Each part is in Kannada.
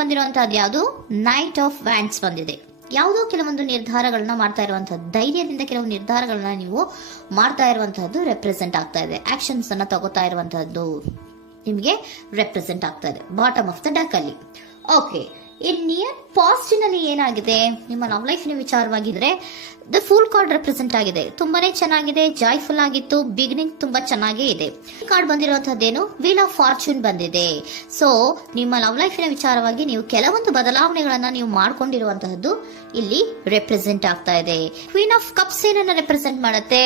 ಬಂದಿರುವಂತಹದ್ದು ಯಾವುದು? ನೈಟ್ ಆಫ್ ವ್ಯಾಂಡ್ಸ್ ಬಂದಿದೆ. ಯಾವುದೋ ಕೆಲವೊಂದು ನಿರ್ಧಾರಗಳನ್ನ ಮಾಡ್ತಾ ಇರುವಂತಹದ್ದು, ಧೈರ್ಯದಿಂದ ಕೆಲವು ನಿರ್ಧಾರಗಳನ್ನ ನೀವು ಮಾಡ್ತಾ ಇರುವಂತಹದ್ದು ರೆಪ್ರೆಸೆಂಟ್ ಆಗ್ತಾ ಇದೆ. ಆಕ್ಷನ್ಸ್ ಅನ್ನ ತಗೋತಾ ಇರುವಂತಹದ್ದು ನಿಮಗೆ ರೆಪ್ರೆಸೆಂಟ್ ಆಗ್ತಾ ಇದೆ ಬಾಟಮ್ ಆಫ್ ದ ಡಕ್ ಅಲ್ಲಿ. ಓಕೆ, ಇನ್ ನಿಯರ್ ಪಾಸ್ಟಿನಲ್ಲಿ ಏನಾಗಿದೆ? ನಿಮ್ಮ ಲವ್ ಲೈಫಿನ ವಿಚಾರವಾಗಿದ್ರೆ ದ ಫೂಲ್ ಕಾರ್ಡ್ ರೆಪ್ರೆಸೆಂಟ್ ಆಗಿದೆ. ತುಂಬಾನೇ ಚೆನ್ನಾಗಿದೆ, ಜಾಯ್ಫುಲ್ ಆಗಿತ್ತು, ಬಿಗಿನಿಂಗ್ ತುಂಬಾ ಚೆನ್ನಾಗೇ ಇದೆ. ಕಾರ್ಡ್ ಬಂದಿರುವಂತಹದ್ದೇನು? ವೀಲ್ ಆಫ್ ಫಾರ್ಚೂನ್ ಬಂದಿದೆ. ಸೊ ನಿಮ್ಮ ಲವ್ ಲೈಫಿನ ವಿಚಾರವಾಗಿ ನೀವು ಕೆಲವೊಂದು ಬದಲಾವಣೆಗಳನ್ನ ನೀವು ಮಾಡ್ಕೊಂಡಿರುವಂತಹದ್ದು ಇಲ್ಲಿ ರೆಪ್ರೆಸೆಂಟ್ ಆಗ್ತಾ ಇದೆ. ಕ್ವೀನ್ ಆಫ್ ಕಪ್ಸ್ ಏನನ್ನ ರೆಪ್ರೆಸೆಂಟ್ ಮಾಡುತ್ತೆ?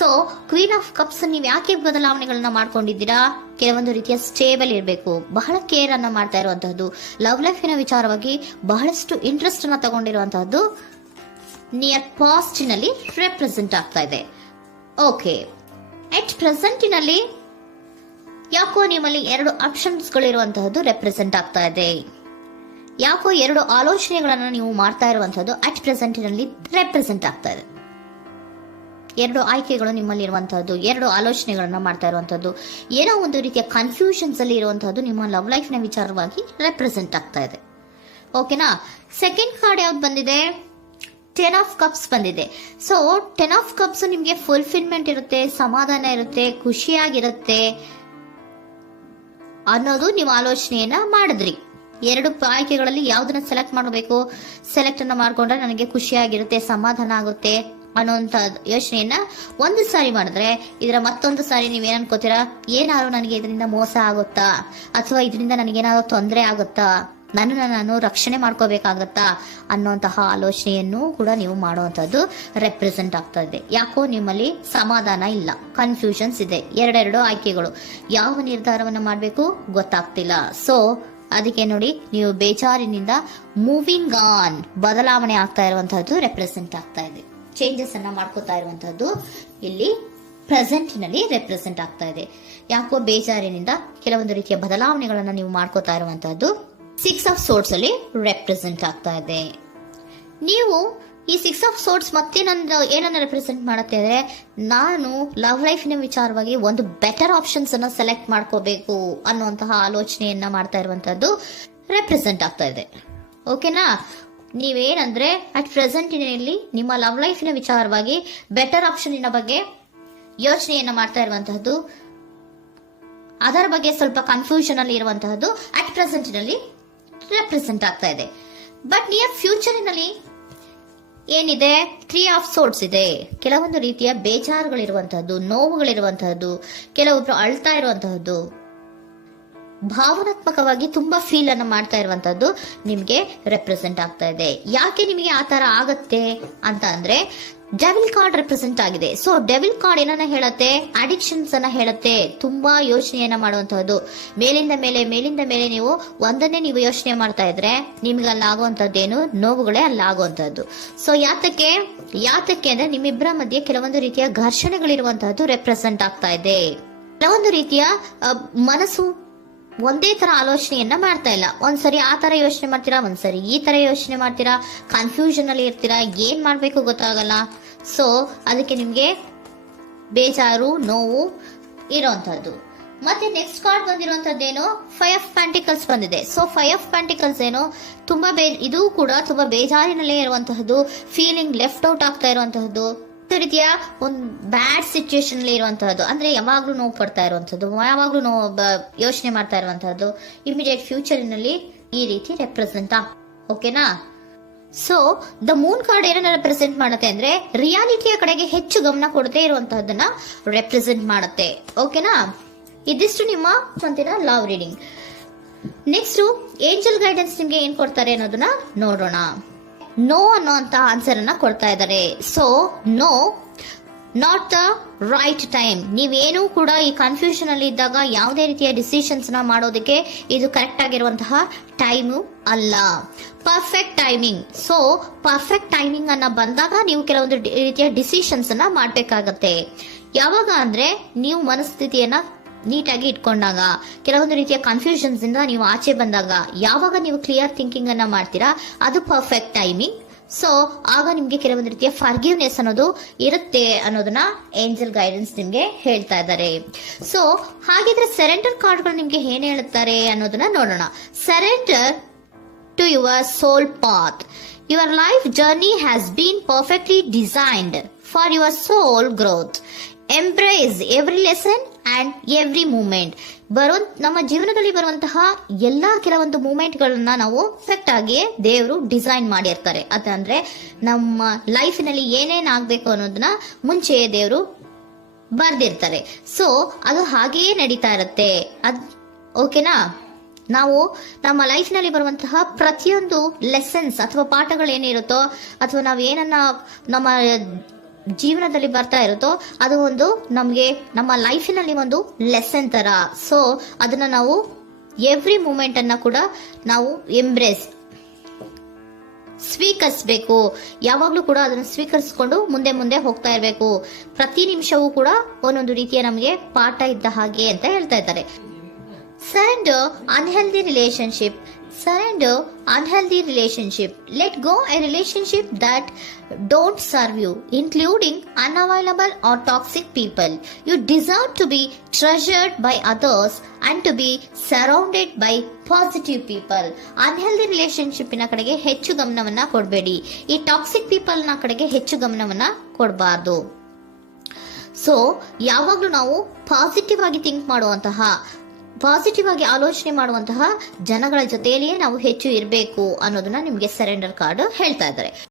ಸೊ ಕ್ವೀನ್ ಆಫ್ ಕಪ್ಸ್ ನೀವು ಯಾಕೆ ಬದಲಾವಣೆಗಳನ್ನ ಮಾಡ್ಕೊಂಡಿದ್ದೀರಾ? ಕೆಲವೊಂದು ರೀತಿಯ ಸ್ಟೇಬಲ್ ಇರಬೇಕು, ಬಹಳ ಕೇರ್ ಅನ್ನ ಮಾಡ್ತಾ ಇರುವಂತಹದ್ದು, ಲವ್ ಲೈಫಿನ ವಿಚಾರವಾಗಿ ಬಹಳಷ್ಟು ಇಂಟ್ರೆಸ್ಟ್ ಅನ್ನ ತಗೊಂಡಿರುವಂತಹದ್ದು ನಿಯರ್ ಪಾಸ್ಟಿನಲ್ಲಿ ರೆಪ್ರೆಸೆಂಟ್ ಆಗ್ತಾ ಇದೆ. ಓಕೆ, ಎಟ್ ಪ್ರೆಸೆಂಟಿನಲ್ಲಿ ಯಾಕೋ ನಿಮ್ಮಲ್ಲಿ 2 ಆಪ್ಷನ್ಸ್ಗಳಿರುವಂತಹದ್ದು ರೆಪ್ರೆಸೆಂಟ್ ಆಗ್ತಾ ಇದೆ. ಯಾಕೋ 2 ಆಲೋಚನೆಗಳನ್ನ ನೀವು ಮಾಡ್ತಾ ಇರುವಂತಹದ್ದು ಅಟ್ ಪ್ರೆಸೆಂಟಿನಲ್ಲಿ ರೆಪ್ರೆಸೆಂಟ್ ಆಗ್ತಾ ಇದೆ. 2 ಆಯ್ಕೆಗಳು ನಿಮ್ಮಲ್ಲಿ ಇರುವಂತಹದ್ದು, 2 ಆಲೋಚನೆಗಳನ್ನ ಮಾಡ್ತಾ ಇರುವಂತಹದ್ದು, ಏನೋ ಒಂದು ರೀತಿಯ ಕನ್ಫ್ಯೂಷನ್ಸ್ ಅಲ್ಲಿ ಇರುವಂತಹದ್ದು ನಿಮ್ಮ ಲವ್ ಲೈಫ್ ನ ವಿಚಾರವಾಗಿ ರೆಪ್ರೆಸೆಂಟ್ ಆಗ್ತಾ ಇದೆ. ಓಕೆನಾ? ಸೆಕೆಂಡ್ ಕಾರ್ಡ್ ಯಾವ್ದು ಬಂದಿದೆ? 10 ಆಫ್ ಕಪ್ಸ್ ಬಂದಿದೆ. ಸೊ 10 ಆಫ್ ಕಪ್ಸ್ ನಿಮ್ಗೆ ಫುಲ್ಫಿಲ್ಮೆಂಟ್ ಇರುತ್ತೆ, ಸಮಾಧಾನ ಇರುತ್ತೆ, ಖುಷಿಯಾಗಿರುತ್ತೆ ಅನ್ನೋದು ನೀವು ಆಲೋಚನೆಯನ್ನ ಮಾಡಿದ್ರಿ. 2 ಆಯ್ಕೆಗಳಲ್ಲಿ ಯಾವ್ದನ್ನ ಸೆಲೆಕ್ಟ್ ಮಾಡಬೇಕು? ಸೆಲೆಕ್ಟ್ ಅನ್ನ ಮಾಡ್ಕೊಂಡ್ರೆ ನನಗೆ ಖುಷಿಯಾಗಿರುತ್ತೆ, ಸಮಾಧಾನ ಆಗುತ್ತೆ ಅನ್ನೋಂತ ಯೋಚನೆಯನ್ನ ಒಂದು ಸಾರಿ ಮಾಡಿದ್ರೆ, ಇದರ ಮತ್ತೊಂದು ಸಾರಿ ನೀವ್ ಏನ್ ಅನ್ಕೋತೀರಾ? ಏನಾದ್ರು ನನಗೆ ಇದರಿಂದ ಮೋಸ ಆಗುತ್ತಾ, ಅಥವಾ ಇದರಿಂದ ನನಗೇನಾದ್ರು ತೊಂದರೆ ಆಗುತ್ತಾ, ನನ್ನನ್ನು ನಾನು ರಕ್ಷಣೆ ಮಾಡ್ಕೋಬೇಕಾಗತ್ತಾ ಅನ್ನೋಂತಹ ಆಲೋಚನೆಯನ್ನು ಕೂಡ ನೀವು ಮಾಡುವಂತದ್ದು ರೆಪ್ರೆಸೆಂಟ್ ಆಗ್ತಾ ಇದೆ. ಯಾಕೋ ನಿಮ್ಮಲ್ಲಿ ಸಮಾಧಾನ ಇಲ್ಲ, ಕನ್ಫ್ಯೂಷನ್ಸ್ ಇದೆ, 2 ಆಯ್ಕೆಗಳು, ಯಾವ ನಿರ್ಧಾರವನ್ನ ಮಾಡಬೇಕು ಗೊತ್ತಾಗ್ತಿಲ್ಲ. ಸೊ ಅದಕ್ಕೆ ನೋಡಿ, ನೀವು ಬೇಜಾರಿನಿಂದ ಮೂವಿಂಗ್ ಆನ್, ಬದಲಾವಣೆ ಆಗ್ತಾ ಇರುವಂತಹದ್ದು ರೆಪ್ರೆಸೆಂಟ್ ಆಗ್ತಾ ಇದೆ. ಚೇಂಜಸ್ ಅನ್ನ ಮಾಡ್ಕೋತಾ ಇರುವಂತಹದ್ದು ಇಲ್ಲಿ ಪ್ರೆಸೆಂಟಿನಲ್ಲಿ ರೆಪ್ರೆಸೆಂಟ್ ಆಗ್ತಾ ಇದೆ. ಯಾಕೋ ಬೇಜಾರಿನಿಂದ ಕೆಲವೊಂದು ರೀತಿಯ ಬದಲಾವಣೆಗಳನ್ನ ನೀವು ಮಾಡ್ಕೋತಾ ಇರುವಂತಹದ್ದು 6 ಆಫ್ ಸೋರ್ಟ್ಸ್ ಅಲ್ಲಿ ರೆಪ್ರೆಸೆಂಟ್ ಆಗ್ತಾ ಇದೆ. ನೀವು ಈ 6 ಆಫ್ ಸೋರ್ಟ್ಸ್ ಮತ್ತೆ ಏನನ್ನ ರೆಪ್ರೆಸೆಂಟ್ ಮಾಡುತ್ತೆ ಅಂದ್ರೆ, ನಾನು ಲವ್ ಲೈಫಿನ ವಿಚಾರವಾಗಿ ಒಂದು ಬೆಟರ್ ಆಪ್ಷನ್ಸ್ ಅನ್ನ ಸೆಲೆಕ್ಟ್ ಮಾಡ್ಕೋಬೇಕು ಅನ್ನುವಂತಹ ಆಲೋಚನೆಯನ್ನ ಮಾಡ್ತಾ ಇರುವಂತಹದ್ದು ರೆಪ್ರೆಸೆಂಟ್ ಆಗ್ತಾ ಇದೆ. ಓಕೆನಾ? ನೀವೇನಂದ್ರೆ ಅಟ್ ಪ್ರೆಸೆಂಟಿನಲ್ಲಿ ನಿಮ್ಮ ಲವ್ ಲೈಫಿನ ವಿಚಾರವಾಗಿ ಬೆಟರ್ ಆಪ್ಷನ್ ಬಗ್ಗೆ ಯೋಚನೆಯನ್ನ ಮಾಡ್ತಾ ಇರುವಂತಹದ್ದು, ಅದರ ಬಗ್ಗೆ ಸ್ವಲ್ಪ ಕನ್ಫ್ಯೂಷನ್ ಅಲ್ಲಿ ಇರುವಂತಹದ್ದು ಅಟ್ ಪ್ರೆಸೆಂಟಿನಲ್ಲಿ ರೆಪ್ರೆಸೆಂಟ್ ಆಗ್ತಾ ಇದೆ. ಬಟ್ ನಿಯರ್ ಫ್ಯೂಚರಿನಲ್ಲಿ ಏನಿದೆ? 3 ಆಫ್ ಸೋರ್ಟ್ಸ್ ಇದೆ. ಕೆಲವೊಂದು ರೀತಿಯ ಬೇಜಾರುಗಳಿರುವಂತಹದ್ದು, ನೋವುಗಳಿರುವಂತಹದ್ದು, ಕೆಲವೊಬ್ರು ಅಳ್ತಾ ಇರುವಂತಹದ್ದು, ಭಾವನಾತ್ಮಕವಾಗಿ ತುಂಬಾ ಫೀಲ್ ಅನ್ನ ಮಾಡ್ತಾ ಇರುವಂತಹದ್ದು ನಿಮ್ಗೆ ರೆಪ್ರೆಸೆಂಟ್ ಆಗ್ತಾ ಇದೆ. ಯಾಕೆ ನಿಮಗೆ ಆ ತರ ಆಗತ್ತೆ ಅಂತ ಅಂದ್ರೆ, ಡೆವಿಲ್ ಕಾರ್ಡ್ ರೆಪ್ರೆಸೆಂಟ್ ಆಗಿದೆ. ಸೊ ಡೆವಿಲ್ ಕಾರ್ಡ್ ಏನನ್ನ ಹೇಳುತ್ತೆ? ಅಡಿಕ್ಷನ್ಸ್ ಅನ್ನ ಹೇಳುತ್ತೆ. ತುಂಬಾ ಯೋಚನೆಯನ್ನ ಮಾಡುವಂತಹದ್ದು, ಮೇಲಿಂದ ಮೇಲೆ ನೀವು ಒಂದನ್ನೇ ನೀವು ಯೋಚನೆ ಮಾಡ್ತಾ ಇದ್ರೆ ನಿಮ್ಗೆ ಅಲ್ಲಾಗುವಂತದ್ದೇನು? ನೋವುಗಳೇ ಅಲ್ಲಾಗುವಂತಹದ್ದು. ಸೊ ಯಾತಕ್ಕೆ ಅಂದ್ರೆ ನಿಮ್ಮಿಬ್ಬರ ಮಧ್ಯೆ ಕೆಲವೊಂದು ರೀತಿಯ ಘರ್ಷಣೆಗಳಿರುವಂತಹದ್ದು ರೆಪ್ರೆಸೆಂಟ್ ಆಗ್ತಾ ಇದೆ. ಕೆಲವೊಂದು ರೀತಿಯ ಮನಸ್ಸು ಒಂದೇ ತರ ಆಲೋಚನೆಯನ್ನ ಮಾಡ್ತಾ ಇಲ್ಲ. ಒಂದ್ಸರಿ ಆ ತರ ಯೋಚನೆ ಮಾಡ್ತೀರಾ, ಒಂದ್ಸರಿ ಈ ತರ ಯೋಚನೆ ಮಾಡ್ತೀರಾ, ಕನ್ಫ್ಯೂಷನ್ ಅಲ್ಲಿ ಇರ್ತೀರಾ, ಏನ್ ಮಾಡ್ಬೇಕು ಗೊತ್ತಾಗಲ್ಲ. ಸೊ ಅದಕ್ಕೆ ನಿಮ್ಗೆ ಬೇಜಾರು, ನೋವು ಇರೋಂಥದ್ದು. ಮತ್ತೆ ನೆಕ್ಸ್ಟ್ ಕಾರ್ಡ್ ಬಂದಿರುವಂತದ್ದೇನು? 5 ಆಫ್ ಪ್ಯಾಂಟಿಕಲ್ಸ್ ಬಂದಿದೆ. ಸೊ 5 ಆಫ್ ಪ್ಯಾಂಟಿಕಲ್ಸ್ ಏನು? ತುಂಬಾ ಇದು ಕೂಡ ತುಂಬಾ ಬೇಜಾರಿನಲ್ಲೇ ಇರುವಂತಹದ್ದು, ಫೀಲಿಂಗ್ ಲೆಫ್ಟ್ ಔಟ್ ಆಗ್ತಾ ಇರುವಂತಹದ್ದು, ರೀತಿಯ ಒಂದು ಬ್ಯಾಡ್ ಸಿಚುಯೇಷನ್ ಅಲ್ಲಿ ಇರುವಂತಹದ್ದು, ಅಂದ್ರೆ ಯಾವಾಗ್ಲೂ ನೋವು ಪಡ್ತಾ ಇರುವಂತಹದ್ದು, ಯಾವಾಗ್ಲೂ ಯೋಚನೆ ಮಾಡ್ತಾ ಇರುವಂತಹದ್ದು, ಇಮಿಡಿಯೇಟ್ ಫ್ಯೂಚರಿನಲ್ಲಿ ಈ ರೀತಿ ರೆಪ್ರೆಸೆಂಟ್ ಓಕೆನಾ? ಸೊ ದ ಮೂನ್ ಕಾರ್ಡ್ ಏನನ್ನ ರೆಪ್ರೆಸೆಂಟ್ ಮಾಡುತ್ತೆ ಅಂದ್ರೆ, ರಿಯಾಲಿಟಿಯ ಕಡೆಗೆ ಹೆಚ್ಚು ಗಮನ ಕೊಡದೇ ಇರುವಂತಹದನ್ನ ರೆಪ್ರೆಸೆಂಟ್ ಮಾಡುತ್ತೆ. ಓಕೆನಾ? ಇದಿಷ್ಟು ನಿಮ್ಮ love reading. Next angel guidance ನಿಮ್ಗೆ ಏನ್ ಕೊಡ್ತಾರೆ ಅನ್ನೋದನ್ನ ನೋಡೋಣ. ನೋ ಅನ್ನೋಂತ ಆನ್ಸರ್ ಅನ್ನ ಕೊಡ್ತಾ ಇದ್ದಾರೆ. So no, not the right time. ನೀವೇನು ಕೂಡ ಈ ಕನ್ಫ್ಯೂಷನ್ ಅಲ್ಲಿ ಇದ್ದಾಗ ಯಾವುದೇ ರೀತಿಯ ಡಿಸಿಷನ್ಸ್ ನ ಮಾಡೋದಕ್ಕೆ ಇದು ಕರೆಕ್ಟ್ ಆಗಿರುವಂತಹ ಟೈಮು ಅಲ್ಲ. Perfect timing. So perfect timing ಅನ್ನ ಬಂದಾಗ ನೀವು ಕೆಲವೊಂದು ರೀತಿಯ ಡಿಸಿಷನ್ಸ್ ಅನ್ನ ಮಾಡ್ಬೇಕಾಗತ್ತೆ. ಯಾವಾಗ ಅಂದ್ರೆ ನೀವು ಮನಸ್ಥಿತಿಯನ್ನ ನೀಟಾಗಿ ಇಟ್ಕೊಂಡಾಗ, ಕೆಲವೊಂದು ರೀತಿಯ ಕನ್ಫ್ಯೂಷನ್ಸ್ ಇಂದ ನೀವು ಆಚೆ ಬಂದಾಗ, ಯಾವಾಗ ನೀವು ಕ್ಲಿಯರ್ ಥಿಂಕಿಂಗ್ ಅನ್ನ ಮಾಡ್ತೀರಾ ಅದು ಪರ್ಫೆಕ್ಟ್ ಟೈಮಿಂಗ್. ಸೊ ಆಗ ನಿಮ್ಗೆ ಕೆಲವೊಂದು ರೀತಿಯ ಫರ್ಗಿವ್ನೆಸ್ ಅನ್ನೋದು ಇರುತ್ತೆ ಅನ್ನೋದನ್ನ ಏಂಜಲ್ ಗೈಡೆನ್ಸ್ ನಿಮ್ಗೆ ಹೇಳ್ತಾ ಇದ್ದಾರೆ. ಸೊ ಹಾಗಿದ್ರೆ ಸರೆಂಡರ್ ಕಾರ್ಡ್ಗಳು ನಿಮ್ಗೆ ಏನ್ ಹೇಳುತ್ತಾರೆ ಅನ್ನೋದನ್ನ ನೋಡೋಣ. Surrender to your soul path. Your life journey has been perfectly designed for your soul growth. Embrace every lesson and every moment. ನಮ್ಮ ಜೀವನದಲ್ಲಿ ಬರುವಂತಹ ಎಲ್ಲಾ ಕೆಲವೊಂದು ಮೂಮೆಂಟ್ಗಳನ್ನ ನಾವು ಪರ್ಫೆಕ್ಟ್ ಆಗಿ ದೇವರು ಡಿಸೈನ್ ಮಾಡಿರ್ತಾರೆ. ಅದಂದ್ರೆ ನಮ್ಮ ಲೈಫಿನಲ್ಲಿ ಏನೇನ್ ಆಗ್ಬೇಕು ಅನ್ನೋದನ್ನ ಮುಂಚೆಯೇ ದೇವರು ಬರ್ದಿರ್ತಾರೆ. ಸೊ ಅದು ಹಾಗೆಯೇ ನಡೀತಾ ಇರುತ್ತೆ. ಓಕೆನಾ? ನಾವು ನಮ್ಮ ಲೈಫ್ ನಲ್ಲಿ ಬರುವಂತಹ ಪ್ರತಿಯೊಂದು ಲೆಸನ್ಸ್ ಅಥವಾ ಪಾಠಗಳೇನಿರುತ್ತೋ ಅಥವಾ ನಾವು ಏನನ್ನ ನಮ್ಮ ಜೀವನದಲ್ಲಿ ಬರ್ತಾ ಇರುತ್ತೋ ಅದು ಒಂದು ನಮಗೆ ನಮ್ಮ ಲೈಫಿನಲ್ಲಿ ಒಂದು ಲೆಸನ್ ತರ. ಸೊ ಅದನ್ನ ನಾವು ಎವ್ರಿ ಮೂಮೆಂಟ್ ಅನ್ನ ಕೂಡ ನಾವು ಎಂಬ್ರೇಸ್ ಸ್ವೀಕರಿಸಬೇಕು. ಯಾವಾಗ್ಲೂ ಕೂಡ ಅದನ್ನು ಸ್ವೀಕರಿಸಿಕೊಂಡು ಮುಂದೆ ಮುಂದೆ ಹೋಗ್ತಾ ಇರಬೇಕು. ಪ್ರತಿ ನಿಮಿಷವೂ ಕೂಡ ಒಂದೊಂದು ರೀತಿಯ ನಮಗೆ ಪಾಠ ಇದ್ದ ಹಾಗೆ ಅಂತ ಹೇಳ್ತಾ ಇದ್ದಾರೆ. Surrender unhealthy relationship. Surrender unhealthy relationship. Let go a relationship that don't serve you, including unavailable or toxic people. You deserve to be treasured by others and to be surrounded by positive people. Unhealthy relationship ನ ಕಡೆಗೆ ಹೆಚ್ಚು ಗಮನವನ್ನ ಕೊಡಬೇಡಿ. ಈ ಟಾಕ್ಸಿಕ್ ಪೀಪಲ್ ನ ಕಡೆಗೆ ಹೆಚ್ಚು ಗಮನವನ್ನ ಕೊಡಬಾರ್ದು. ಸೊ ಯಾವಾಗ್ಲೂ ನಾವು ಪಾಸಿಟಿವ್ ಆಗಿ ಥಿಂಕ್ ಮಾಡುವಂತಹ, ಪಾಸಿಟಿವ್ ಆಗಿ ಆಲೋಚನೆ ಮಾಡುವಂತಹ ಜನಗಳ ಜೊತೆಯಲ್ಲಿಯೇ ನಾವು ಹೆಚ್ಚು ಇರಬೇಕು ಅನ್ನೋದನ್ನ ನಿಮಗೆ ಸರೆಂಡರ್ ಕಾರ್ಡ್ ಹೇಳ್ತಾ ಇದ್ದಾರೆ.